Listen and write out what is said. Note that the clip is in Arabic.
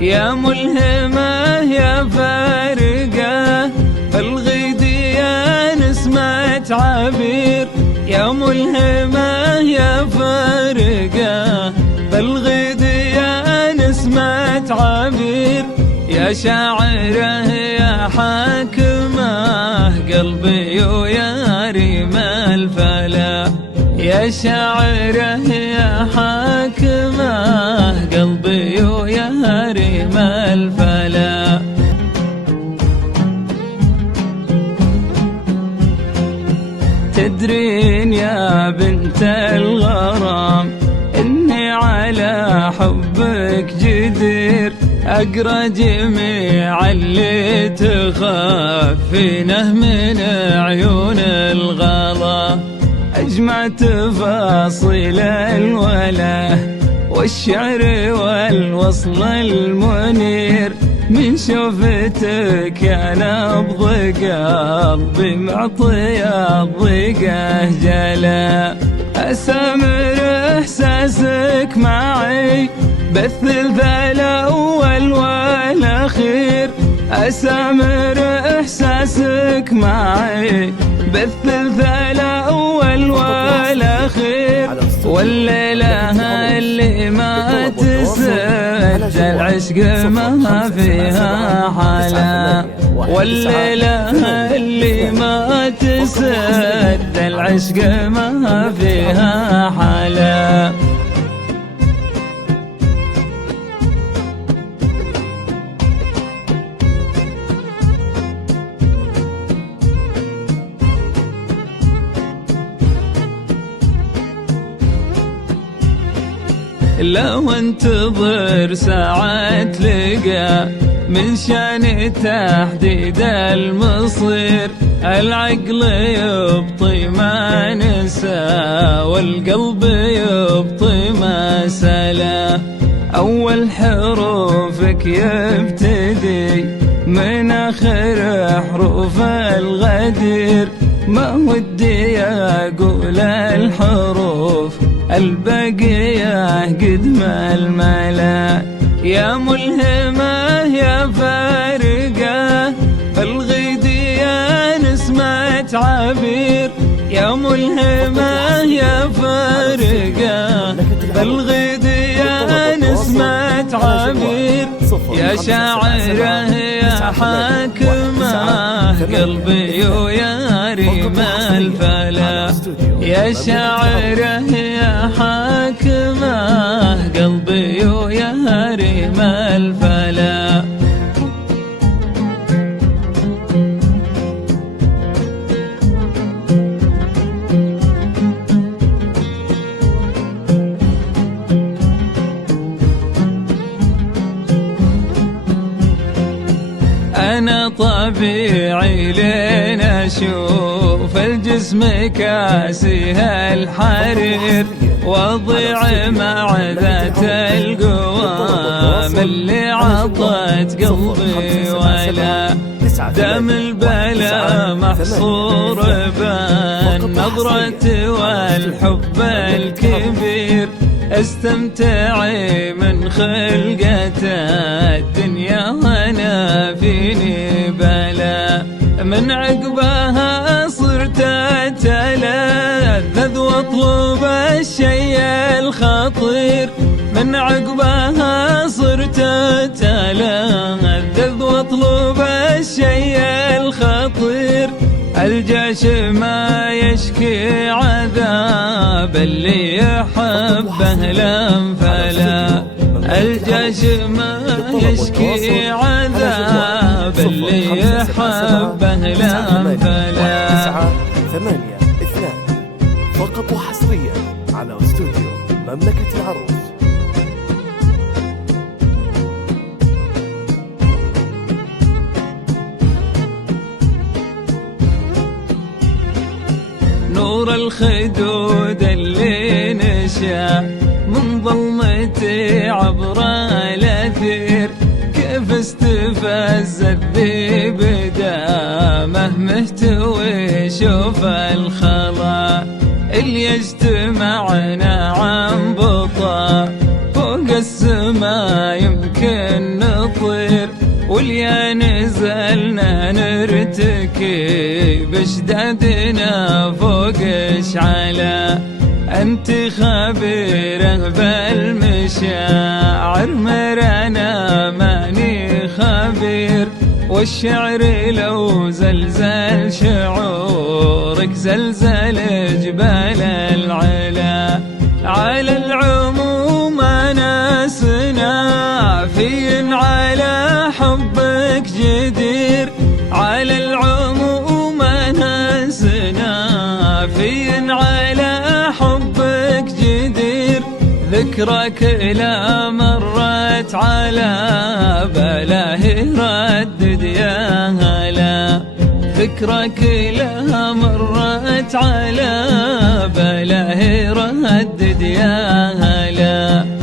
يا ملهمة يا فارقة الغديان اسمة عبير، يا ملهمة يا فارقة الغديان اسمة عبير، يا شاعره يا حاكمه قلبي ويا ريم الفلا، يا شاعره يا حاكمه قلبي ويا ريم الفلا. تدرين يا بنت الغرام إني على حبك جدير، أقرأ جميع اللي تخافينه من عيون الغلا، أجمع تفاصيل الوله والشعر والوصل المنير، من شوفتك يا نبض قلبي معطي الضيقه جلا، أسامر إحساسك معي بالثلث الأول والأخير، أسامر إحساسك معي بالثلث الأول والأخير، والليلة اللي ما تسد العشق ما فيها حلا، والليلة اللي ما تسد العشق ما فيها حلا. لو انتظر ساعة لقى من شان تحديد المصير، العقل يبطي ما نسى والقلب يبطي ما سلا، أول حروفك يبتدي من آخر حروف الغدير، ما ودي أقول الحروف البقية قد ما الملا، يا ملهمة يا فارقة الغديان اسمة عبير، يا ملهمة يا فارقة الغديان اسمة عبير، يا شاعره يا حاكمه قلبي ويا ريم الفلا، يا شاعره يا حاكمه قلبي ويا ريم الفلا. أنا طبيعي لين أشوف الجسم كاسيها الحرير، وضيع مع ذات القوام اللي عطت قلبي ولا، دم البلا محصور بين نظرة والحب الكبير، استمتعي من خلقة الدنيا وانا فيني بلا، من عقبها صرت اتلذذ واطلب الشيء الخطير، من عقبها صرت اتلذذ واطلب الشيء الخطير، الجيش ما يشكي عذاب اللي يحبه لانفلا، الجيش ما يشكي عذاب اللي يحبه لانفلا. 982 فقط وحصريا على استوديو مملكة العروس. نور الخدود اللي نشا من ظلمتي عبر الاثير، كيف استفز الذيب دامه مهتوي شوف الخلا، اللي يجتمعنا عن بطا فوق السما يمكن نطير، واليا نزلنا نرتكي بشدادنا فوق اشعالا. انت خبيره بالمشاعر مرنا ماني خبير، والشعر لو زلزل شعورك زلزل جبال العلا. على العموم انا سنافي على حبك جدير، على العموم انا سنافي على حبك جدير. ذكرك لا مرت على بلاه ردد يا هلا، ذكرك لا مرت على بلاه ردد يا هلا.